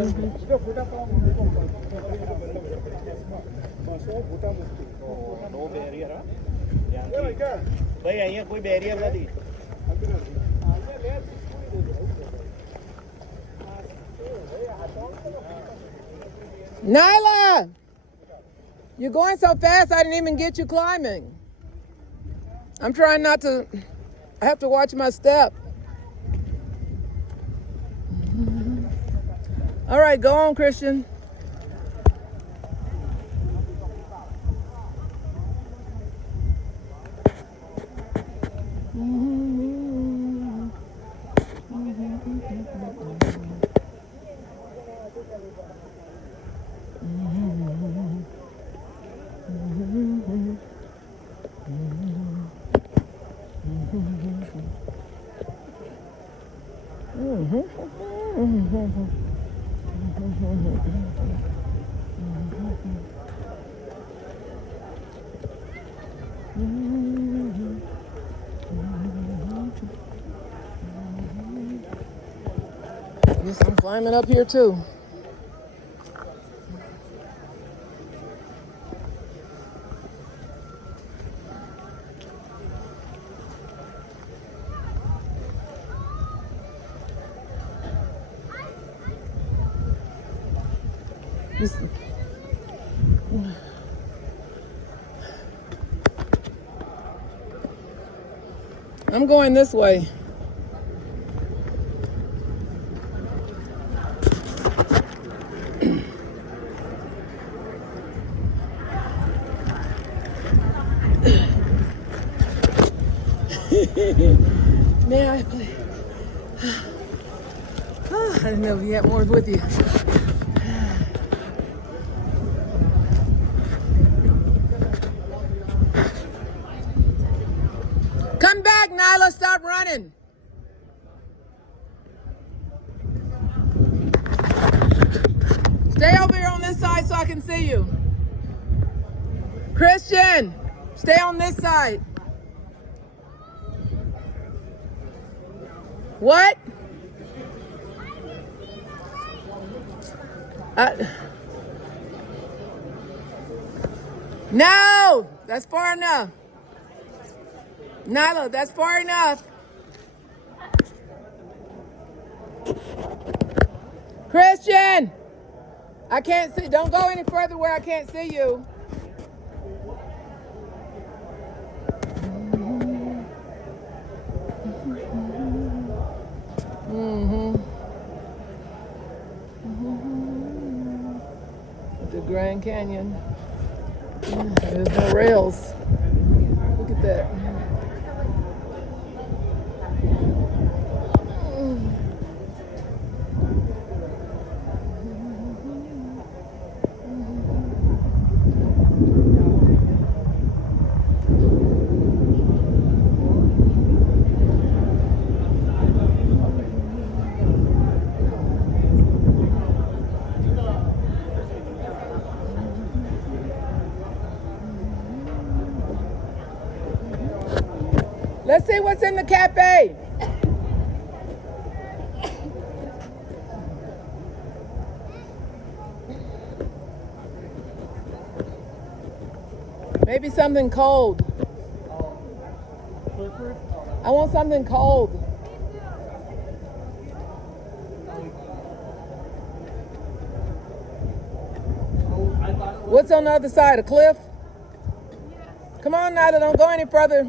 No barrier भाई અહીંયા કોઈ બેરિયર નથી. Nyla, you're going so fast I didn't even get you climbing. I'm trying not to, I have to watch my step. All right, go on, Christian. Yes, I'm climbing up here too. I'm going this way. May I play? Oh, I didn't know if you had more with you. Come back, Nyla, stop running. Stay over here on this side so I can see you. Christian, stay on this side. What? No, that's far enough. Nyla, that's far enough. Christian, I can't see. Don't go any further where I can't see you. The Grand Canyon. There's no rails. Look at that. Let's see what's in the cafe. Maybe something cold. I want something cold. What's on the other side? A cliff? Come on, Nyla, don't go any further.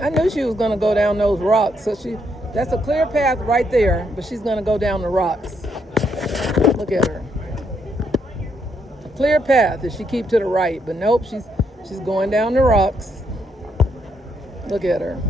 I knew she was going to go down those rocks. So that's a clear path right there, but she's going to go down the rocks. Look at her. A clear path if she keep to the right, but nope, she's going down the rocks. Look at her.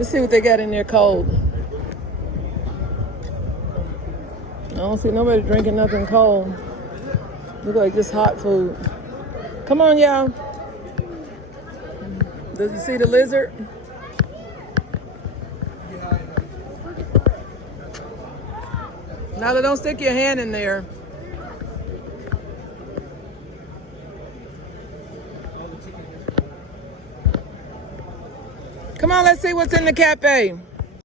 Let's see what they got in there cold. I don't see nobody drinking nothing cold. Look like just hot food. Come on, y'all. Did you see the lizard? Nala, don't stick your hand in there. Come on, let's see what's in the cafe.